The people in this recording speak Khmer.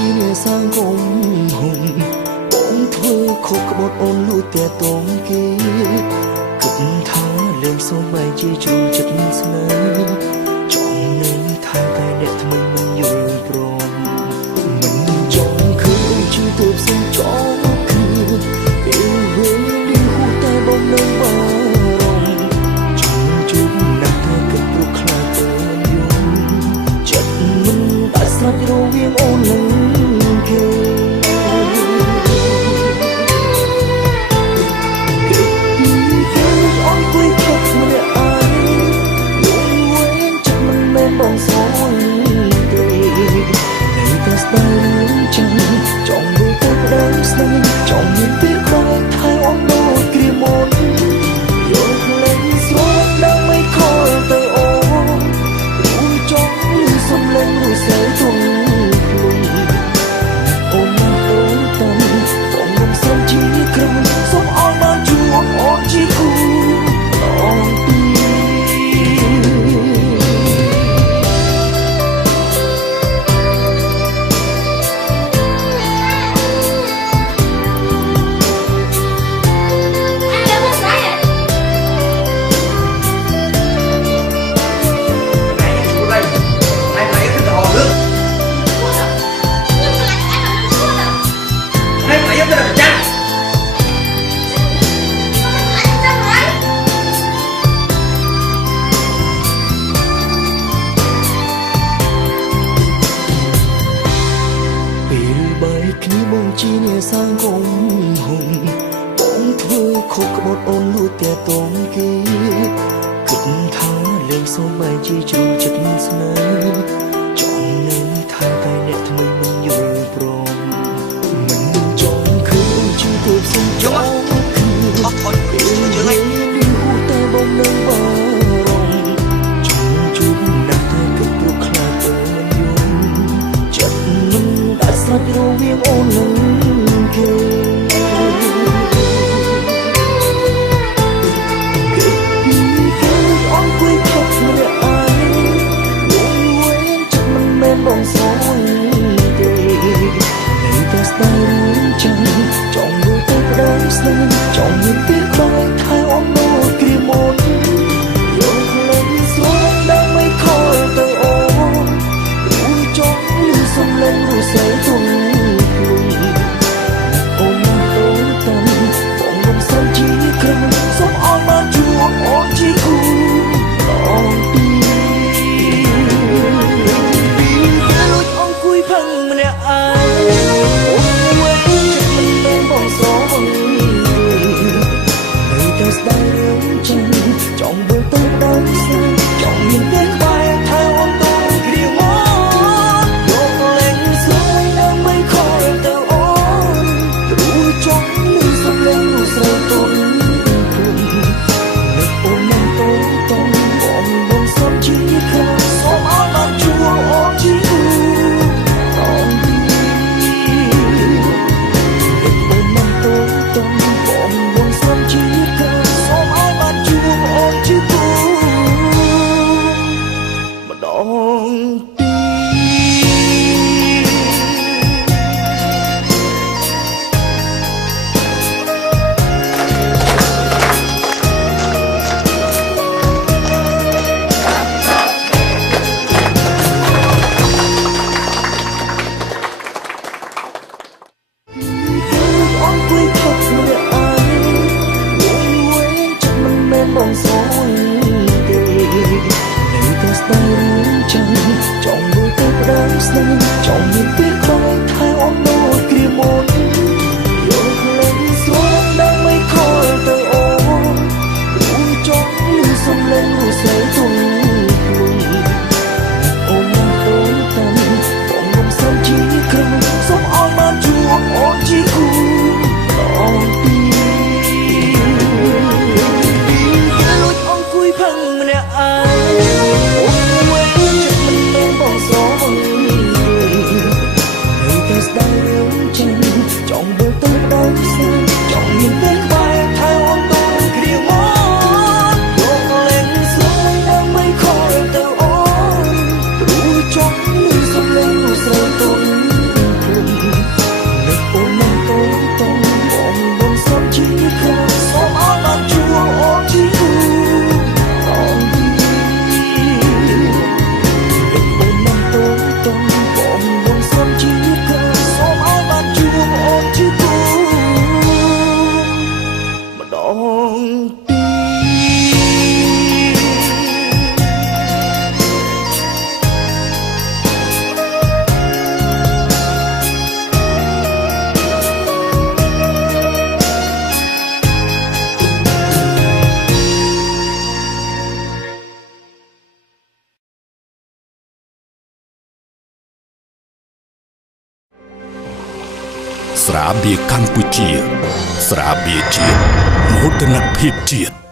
ជាអ្នកសាងគុំហុំបងធ្វើខុសក្បត់អូនលួចតែតងគេគិតថាលេងសូមបែកជាជ្រុលចិត្តស្នេហ៍ចង់នឹងថាតែអ្នកថ្មីមិនយល់ព្រមមិនចង់ឃើញជាទូផ្សេងចង់គឺពេលវេលាហួសតែបងនៅបារម្ភចង់ជួបណាស់តែគិតព្រោះខ្លាចទៅយំចិត្តមិនដាច់ស្រេចរវាងអូននិងគេបងសងទេតែតែស្ដាយចឹងចង់មើលទៅផ្ដើមស្នេហ៍ចង់មានពេលក្រោយថែអូនដូចគ្រាមុនយកលេងស្រួលដើម្បីខលទៅអូនអូនចង់លឺសំឡេងរួចសែទងខ្លួនអូនមកអូនតាំងបងមិនសុំជាក្រុមសុំអោនបានជួបអូនជាគូអូនគ្នាបងជាអ្នកសាងគុំហុំបងធ្វើខុសក្បត់អូនលួចតែតងគេគិតថាលេងសូមបែកជាជ្រុលចិត្តស្នេហ៍ចង់នឹងថាតែអ្នកថ្មីមិនយល់ព្រមមិនចង់ឃើញជាទូផ្សេងចង់គឺអត់ថយជួយយើងឯងហួសតែបងនៅបារម្ភចង់ជួបណាស់តែគិតព្រោះខ្លាចទៅយំចិត្តមិនដាច់ស្រេចរវាងអូននិងគេបងសងទេតែស្ដាយចឹងចង់មើលទៅផ្ដើមស្នេហ៍ចង់មានពេលក្រោយថែអូនដូចគ្រាមុនយកលេងស្រួលដើម្បីខលទៅអូនអូនចង់លឺសំឡេងរួចសែទងខ្លួនអូនមកអូនតាំងបងមិនសុំជាក្រុមសុំអោនបានជួបអូនជាគូអូនពីផឹងម្នាក់ឯងអូនវិញចិត្តមិនមានបងស្រងនៅតែស្ដាយរឿងចឹងចង់មើលទៅដើមស្នេហ៍ចង់មានតែក្បែរថែអូនតូនគ្រាមកយកលេងស្រួយដើម្បីខលទៅអូនព្រោះចង់លឺសំឡេងនោះស្រែទន់ខ្លួននឹកអូននឹងតូនតូនបងមិនសុំជាក្រោយសូមអោនបានជួបអូនជាគូបងសងទេតែស្ដាយចឹងចង់មើលទៅផ្ដើមស្នេហ៍ចង់មានពេលក្រោយថែអូនដូចគ្រាមុនយកលេងស្រួលដើម្បីខលទៅអូនអូនចង់លឺសំឡេងរួចសែទងខ្លួនអូនមកអូនតាំងបងមិនសុំជាក្រុមសុំអោនបានជួបអូនជាគូអូនពីផឹងម្នាក់ឯងអូនវិញចិត្តមិនមានបងស្រងនៅតែស្ដាយរឿងចឹងចង់មើលទៅដើមស្នេហ៍ចង់មានពេលក្បែរថែអូនតូនគ្រាមកយកលេងស្រួយដើម្បីខលទៅអូនព្រោះចង់លឺសំឡេងនោះស្រែទន់ខ្លួន ងទី ស្រាបៀរកម្ពុជាស្រាបៀរជាតិមោទនភាពជាតិ